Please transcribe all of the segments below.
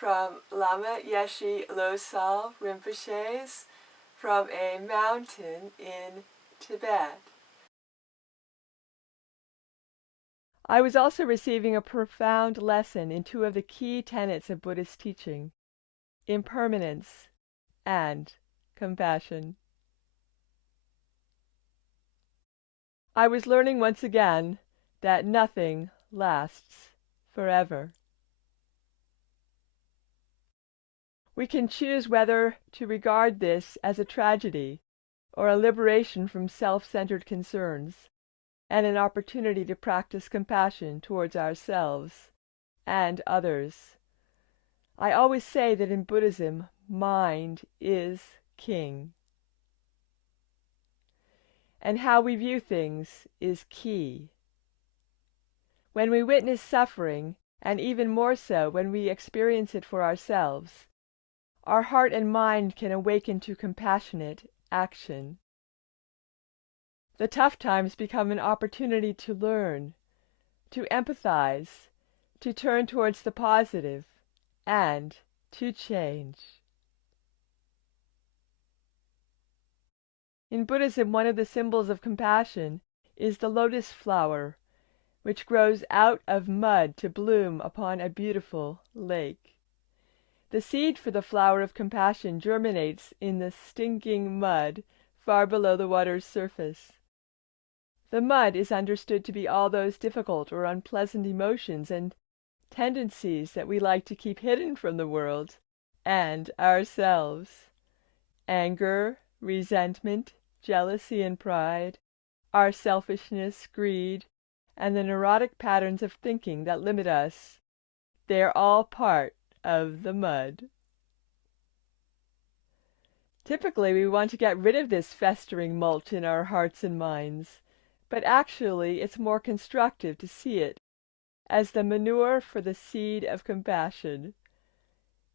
from Lama Yeshe Losal Rinpoche's from a mountain in Tibet. I was also receiving a profound lesson in two of the key tenets of Buddhist teaching: impermanence and compassion. I was learning once again that nothing lasts forever. We can choose whether to regard this as a tragedy or a liberation from self-centered concerns, and an opportunity to practice compassion towards ourselves and others. I always say that in Buddhism, mind is king. And how we view things is key. When we witness suffering, and even more so when we experience it for ourselves, our heart and mind can awaken to compassionate action. The tough times become an opportunity to learn, to empathize, to turn towards the positive, and to change. In Buddhism, one of the symbols of compassion is the lotus flower, which grows out of mud to bloom upon a beautiful lake. The seed for the flower of compassion germinates in the stinking mud far below the water's surface. The mud is understood to be all those difficult or unpleasant emotions and tendencies that we like to keep hidden from the world and ourselves: anger, resentment, jealousy and pride, our selfishness, greed, and the neurotic patterns of thinking that limit us. They are all part of the mud. Typically, we want to get rid of this festering mulch in our hearts and minds, but actually it's more constructive to see it as the manure for the seed of compassion.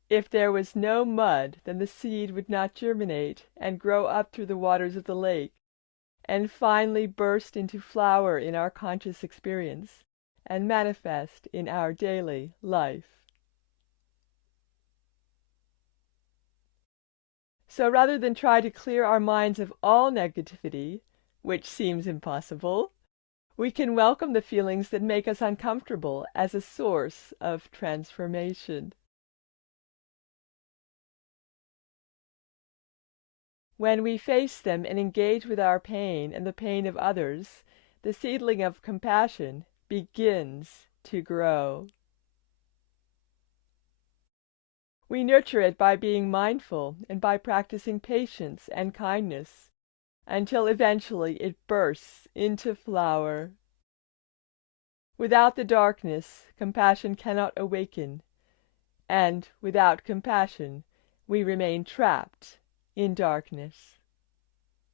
If there was no mud, then the seed would not germinate and grow up through the waters of the lake, and finally burst into flower in our conscious experience, and manifest in our daily life. So rather than try to clear our minds of all negativity, which seems impossible, we can welcome the feelings that make us uncomfortable as a source of transformation. When we face them and engage with our pain and the pain of others, the seedling of compassion begins to grow. We nurture it by being mindful and by practicing patience and kindness, until eventually it bursts into flower. Without the darkness, compassion cannot awaken, and without compassion, we remain trapped in darkness.